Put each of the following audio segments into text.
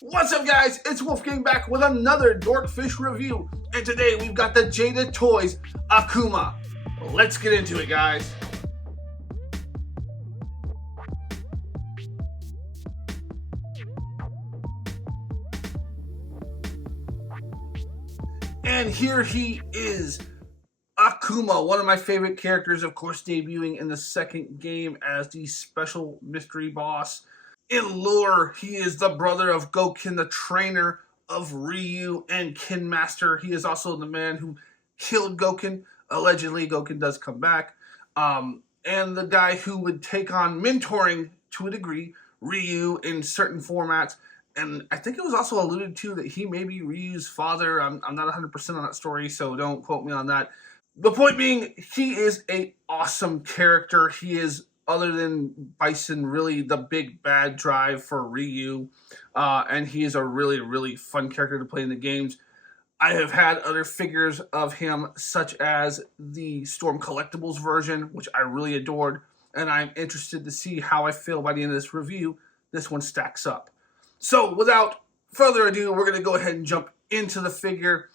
What's up, guys? It's Wolfgang back with another Dorkfish review, and today we've got the Jada Toys Akuma. Let's get into it, guys. And here he is, Akuma, one of my favorite characters, of course, debuting in the second game as the special mystery boss. In lore, he is the brother of Goken, the trainer of Ryu and Kin Master. He is also the man who killed Goken. Allegedly, Goken does come back. And the guy who would take on mentoring, to a degree, Ryu in certain formats. And I think it was also alluded to that he may be Ryu's father. I'm not 100% on that story, so don't quote me on that. The point being, he is a awesome character. He is, other than Bison, really the big bad drive for Ryu, and he is a really fun character to play in the games. I have had other figures of him, such as the Storm Collectibles version, which I really adored, and I'm interested to see how I feel by the end of this review. This one stacks up. So, without further ado, we're going to go ahead and jump into the figure,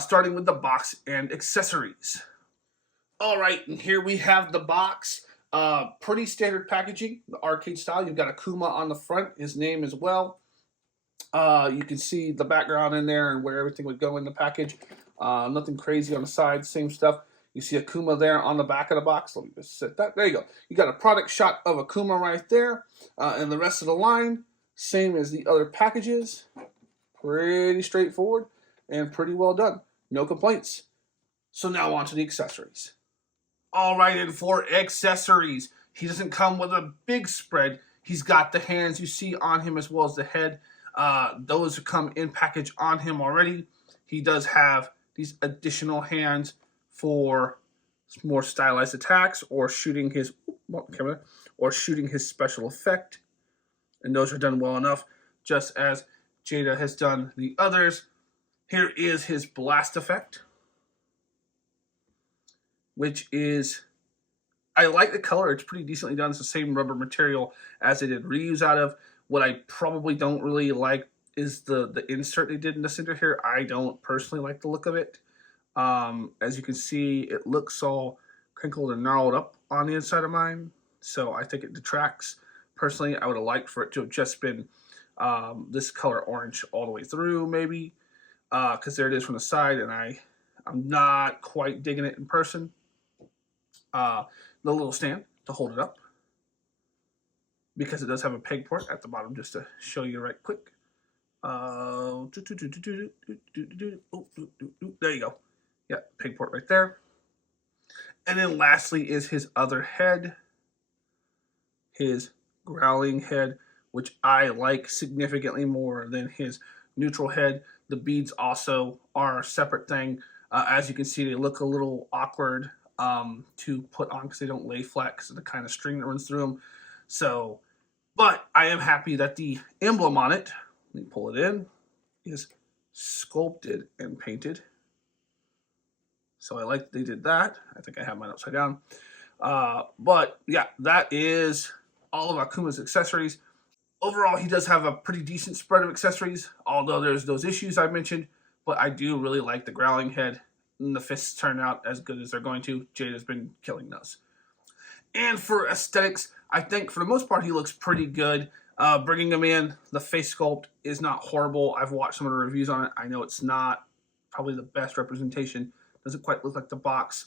starting with the box and accessories. All right, and here we have the box. Pretty standard packaging, the arcade style. You've got Akuma on the front, his name as well. You can see the background in there and where everything would go in the package. Nothing crazy on the side, same stuff. You see Akuma there on the back of the box. Let me just set that. There you go. You got a product shot of Akuma right there. And the rest of the line, same as the other packages. Pretty straightforward and pretty well done. No complaints. So now on to the accessories. All right, and for accessories, he doesn't come with a big spread. He's got the hands you see on him as well as the head. Those come in package on him already. He does have these additional hands for more stylized attacks or shooting his special effect, and those are done well enough, just as Jada has done the others. Here is his blast effect, which is, I like the color. It's pretty decently done. It's the same rubber material as they did Ryu's out of. What I probably don't really like is the insert they did in the center here. I don't personally like the look of it. As you can see, it looks all crinkled and gnarled up on the inside of mine, so I think it detracts. Personally, I would have liked for it to have just been this color orange all the way through, maybe, because there it is from the side, and I'm not quite digging it in person. The little stand to hold it up, because it does have a peg port at the bottom, just to show you right quick. There you go. Yeah, peg port right there. And then lastly is his other head, his growling head, which I like significantly more than his neutral head. The beads also are a separate thing. As you can see, they look a little awkward to put on because they don't lay flat because of the kind of string that runs through them. So, but I am happy that the emblem on it, let me pull it in, is sculpted and painted. So I like they did that. I think I have mine upside down. But yeah, that is all of Akuma's accessories. Overall, he does have a pretty decent spread of accessories, although there's those issues I mentioned. But I do really like the growling head, and the fists turn out as good as they're going to. Jada's been killing those. And for aesthetics, I think for the most part he looks pretty good. Bringing him in, the face sculpt is not horrible. I've watched some of the reviews on it. I know it's not probably the best representation. Doesn't quite look like the box.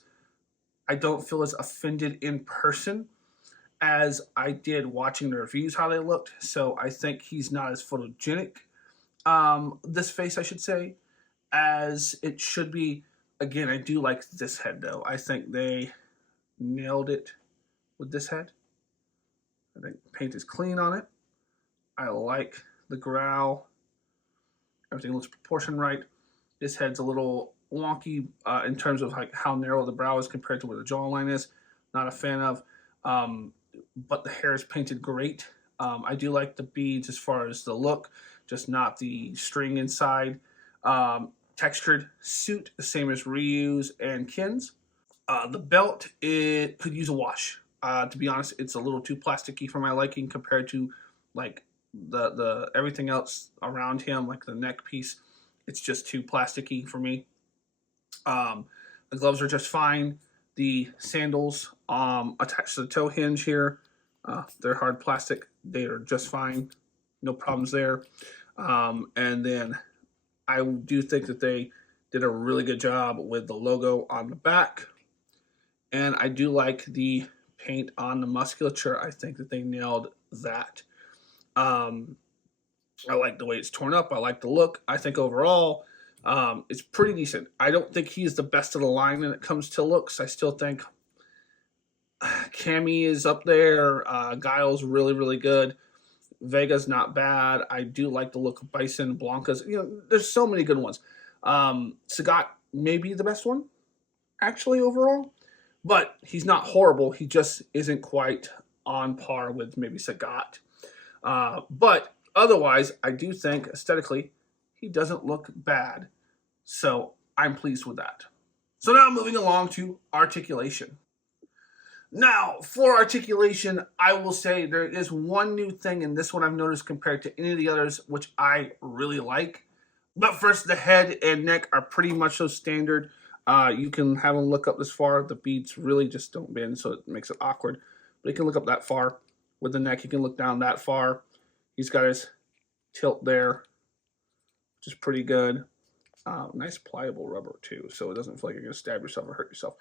I don't feel as offended in person as I did watching the reviews how they looked. So I think he's not as photogenic, this face I should say, as it should be. Again, I do like this head though. I think they nailed it with this head. I think paint is clean on it. I like the growl. Everything looks proportioned right. This head's a little wonky in terms of like how narrow the brow is compared to where the jawline is. Not a fan of. But the hair is painted great. I do like the beads as far as the look, just not the string inside. Textured suit, the same as Ryu's and Kin's. The belt, it could use a wash. To be honest, it's a little too plasticky for my liking compared to like The everything else around him, like the neck piece, it's just too plasticky for me. Um, the gloves are just fine. The sandals attached to the toe hinge here, they're hard plastic. They are just fine. No problems there. And then I do think that they did a really good job with the logo on the back. And I do like the paint on the musculature. I think that they nailed that. Um, I like the way it's torn up. I like the look. I think overall, it's pretty decent. I don't think he's the best of the line when it comes to looks. I still think Cammy is up there. Guile's really, really good. Vega's not bad. I do like the look of Bison. Blanca's, there's so many good ones. Sagat may be the best one, actually, overall. But he's not horrible. He just isn't quite on par with maybe Sagat. But otherwise, I do think aesthetically, he doesn't look bad. So I'm pleased with that. So now moving along to articulation. Now, for articulation, I will say there is one new thing in this one I've noticed compared to any of the others, which I really like. But first, the head and neck are pretty much so standard. You can have them look up this far. The beads really just don't bend, so it makes it awkward. But you can look up that far. With the neck, you can look down that far. He's got his tilt there, which is pretty good. Nice pliable rubber, too, so it doesn't feel like you're going to stab yourself or hurt yourself.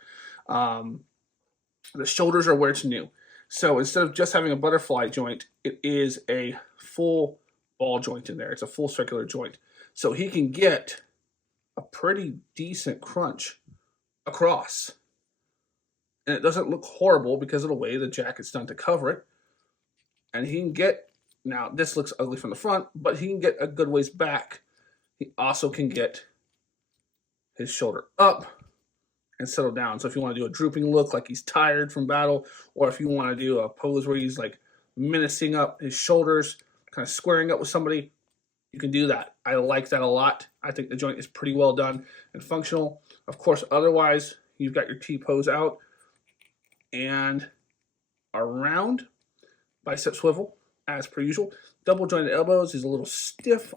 The shoulders are where it's new. So instead of just having a butterfly joint, it is a full ball joint in there. It's a full circular joint. So he can get a pretty decent crunch across. And it doesn't look horrible because of the way the jacket's done to cover it. And he can get, now this looks ugly from the front, but he can get a good ways back. He also can get his shoulder up and settle down. So if you want to do a drooping look like he's tired from battle, or if you want to do a pose where he's like menacing up his shoulders, kind of squaring up with somebody, you can do that. I like that a lot. I think the joint is pretty well done and functional. Of course, otherwise, you've got your T-pose out and around. Bicep swivel, as per usual. Double jointed elbows is a little stiff,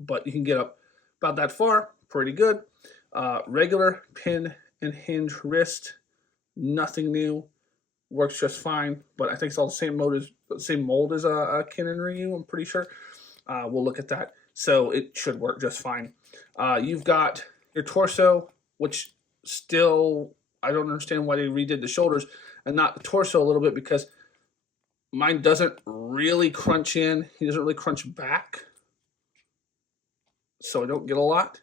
but you can get up about that far. Pretty good. Regular pin and hinge wrist, nothing new. Works just fine, but I think it's all the same mold as a Ken and Ryu, I'm pretty sure. We'll look at that. So it should work just fine. You've got your torso, which still, I don't understand why they redid the shoulders and not the torso a little bit, because mine doesn't really crunch in. He doesn't really crunch back. So I don't get a lot.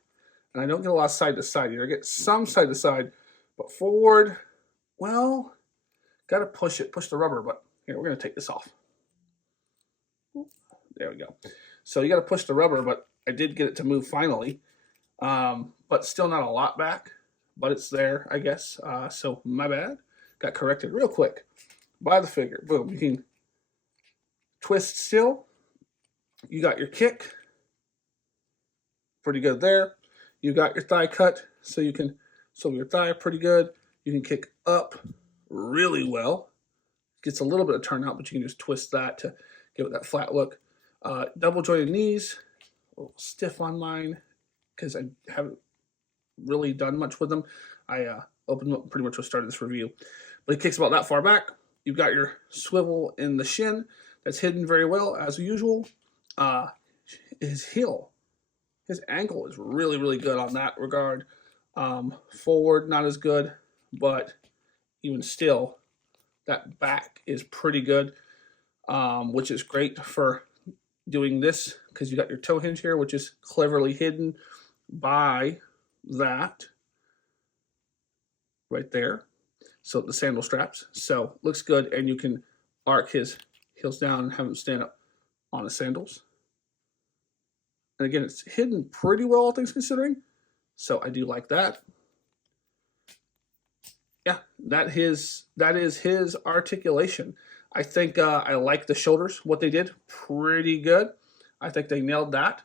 And I don't get a lot side to side either. I get some side to side, but forward, well, got to push the rubber. But here, we're going to take this off. There we go. So you got to push the rubber, but I did get it to move finally. But still not a lot back, but it's there, I guess. So my bad. Got corrected real quick by the figure. Boom. You can twist still. You got your kick. Pretty good there. You got your thigh cut, so you can swivel your thigh pretty good. You can kick up really well. Gets a little bit of turnout, but you can just twist that to give it that flat look. Double jointed knees, a little stiff on mine because I haven't really done much with them. I opened up pretty much what started this review. But it kicks about that far back. You've got your swivel in the shin. That's hidden very well, as usual. His heel. His ankle is really, really good on that regard. Forward, not as good, but even still, that back is pretty good, which is great for doing this because you got your toe hinge here, which is cleverly hidden by that right there. So the sandal straps. So looks good, and you can arc his heels down and have him stand up on the sandals. And again, it's hidden pretty well, all things considering. So I do like that. Yeah, that is his articulation. I think I like the shoulders, what they did. Pretty good. I think they nailed that.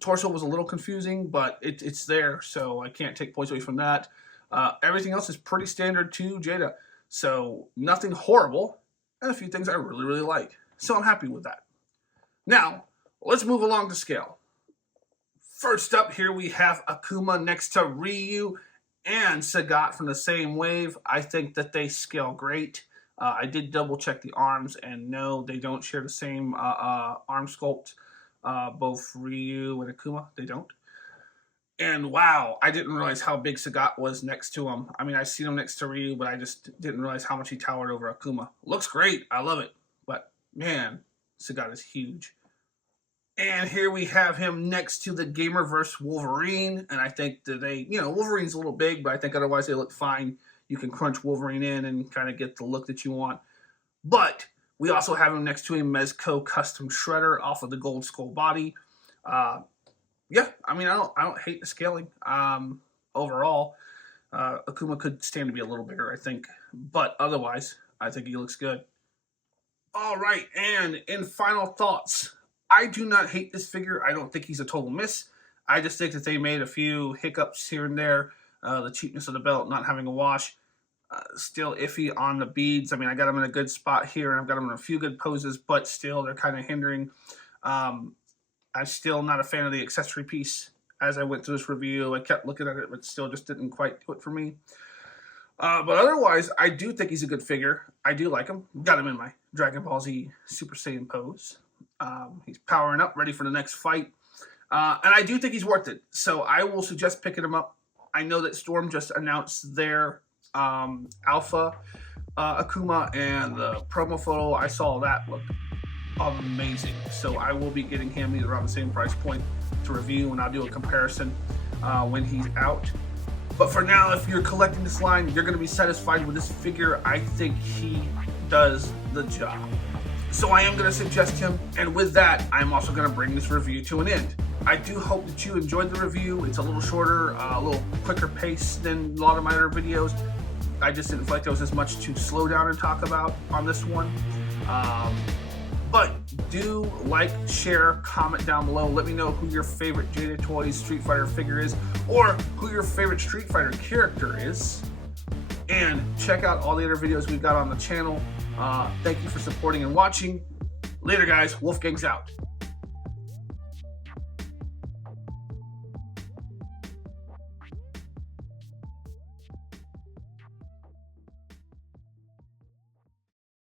Torso was a little confusing, but it's there, so I can't take points away from that. Everything else is pretty standard to Jada. So nothing horrible. and a few things I really, really like. So I'm happy with that. Now, let's move along to scale. First up here we have Akuma next to Ryu and Sagat from the same wave. I think that they scale great. I did double check the arms, and no, they don't share the same arm sculpt. Both Ryu and Akuma, they don't. And wow, I didn't realize how big Sagat was next to him. I mean, I seen him next to Ryu, but I just didn't realize how much he towered over Akuma. Looks great, I love it. But man, Sagat is huge. And here we have him next to the Gamerverse Wolverine. And I think that Wolverine's a little big, but I think otherwise they look fine. You can crunch Wolverine in and kind of get the look that you want. But we also have him next to a Mezco Custom Shredder off of the Gold Skull body. Yeah, I mean, I don't hate the scaling. Overall, Akuma could stand to be a little bigger, I think. But otherwise, I think he looks good. All right, and in final thoughts, I do not hate this figure. I don't think he's a total miss. I just think that they made a few hiccups here and there. The cheapness of the belt, not having a wash. Still iffy on the beads. I mean, I got them in a good spot here, and I've got them in a few good poses, but still, they're kind of hindering. I'm still not a fan of the accessory piece. As I went through this review, I kept looking at it, but still just didn't quite do it for me. But otherwise, I do think he's a good figure. I do like him. Got him in my Dragon Ball Z Super Saiyan pose. He's powering up, ready for the next fight. And I do think he's worth it. So I will suggest picking him up. I know that Storm just announced their Alpha Akuma, and the promo photo, I saw that look amazing. So I will be getting him either around the same price point to review, and I'll do a comparison when he's out. But for now, if you're collecting this line, you're going to be satisfied with this figure. I think he does the job. So I am going to suggest him, and with that, I'm also going to bring this review to an end. I do hope that you enjoyed the review. It's a little shorter, a little quicker pace than a lot of my other videos. I just didn't feel like there was as much to slow down and talk about on this one. But do like, share, comment down below. Let me know who your favorite Jada Toys Street Fighter figure is, or who your favorite Street Fighter character is. And check out all the other videos we've got on the channel. Thank you for supporting and watching. Later, guys. Wolfgang's out.